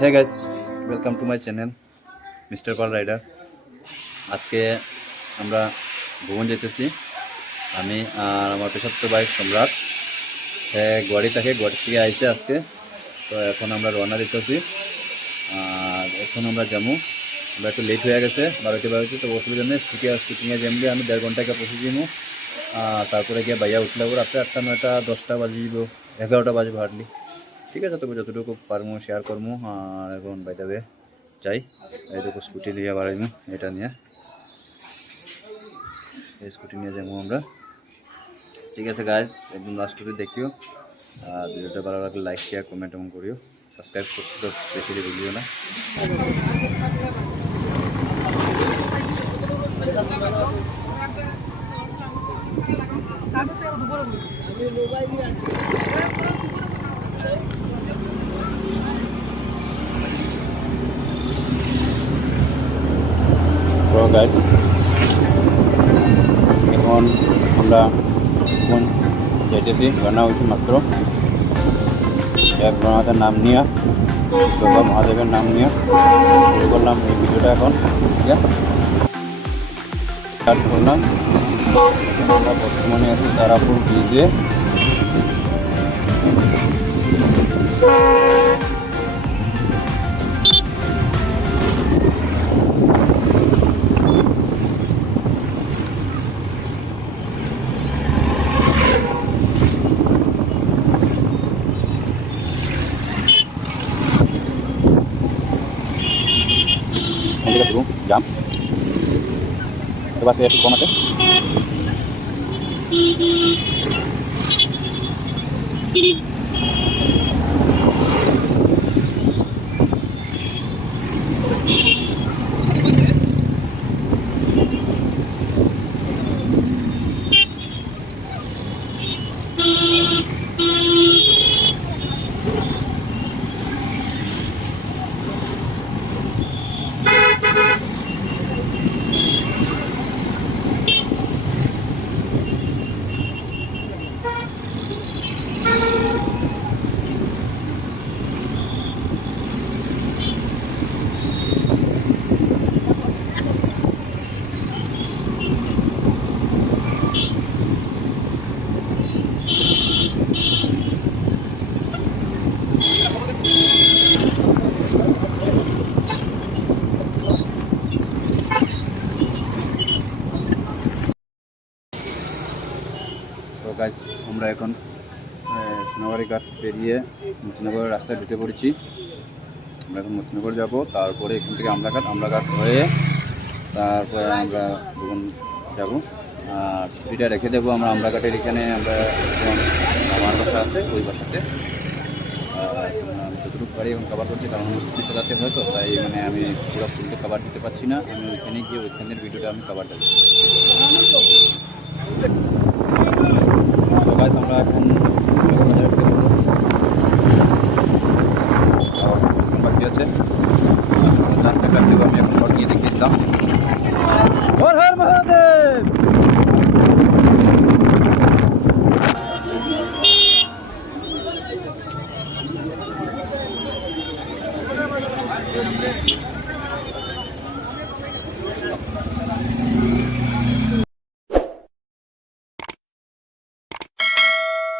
হ্যাঁ guys, welcome to my channel mister Pal rider. আজকে আমরা ভ্রমণ যেতেছি। আমি আর আমার পেশাত্ত ভাই সম্রাট। হ্যাঁ, গুয়াহাটি থেকে আইসে আজকে। তো এখন আমরা রওনা দিতেছি। আর এখন আমরা যাবো। আমরা একটু লেট হয়ে গেছে, বারোতে তো অসুবিধা নেই। স্কুটিংয়ে যেমনি আমি 1.5 ঘন্টা পৌঁছে যাবো। তারপরে গিয়ে বাইয়া উঠলে রাত্রে 8টা 9টা 10টা বাজিব, 11টা বাজবে হার্ডলি। ঠিক আছে, তবে যতটুকু পারবো শেয়ার করবো। আর এখন বাই দ্য ওয়ে যাই, এইটুকু স্কুটি নিয়ে বাড়াইমু। এটা নিয়ে এই স্কুটি নিয়ে যাবো আমরা। ঠিক আছে গাইজ, একদম লাস্ট অবধি দেখিও। আর ভিডিওটা ভালো লাগলে লাইক শেয়ার কমেন্ট এবং করিও। সাবস্ক্রাইব করতে তো বেশি ভুলিও না। এখন আমরা এখন যাইতেছি, রান্না হয়েছি মাত্র। এক ভ্রমণের নাম নিয়ে, বাবা মহাদেবের নাম নিয়ে শুরু করলাম এই ভিডিওটা। এখন স্টার্ট করলাম। আমরা বর্তমানে আছি তারাপুর ব্রিজে। জাম এবার একটু কম আছে। তো গাইজ, আমরা এখন সোনাবাড়ি ঘাট পেরিয়ে মতিনগরের রাস্তায় ঢুকে পড়েছি। আমরা এখন মতিনগর যাব, তারপরে এখান থেকে আমরাঘাট হয়ে তারপরে আমরা ভুবন যাব। আর স্কুটিটা রেখে দেবো আমরা আমরাঘাটের এখানে। আমরা আমার বাসা আছে ওই বাসাতে। আমি যতটুকু পারি এখন কভার করছি, কারণ আমার স্কুটি চালাতে হয়, তো তাই মানে আমি পুরো ফুলটা কভার দিতে পারছি না। আমি ওইখানে গিয়ে ওইখানের ভিডিওটা আমি কভার দেবো।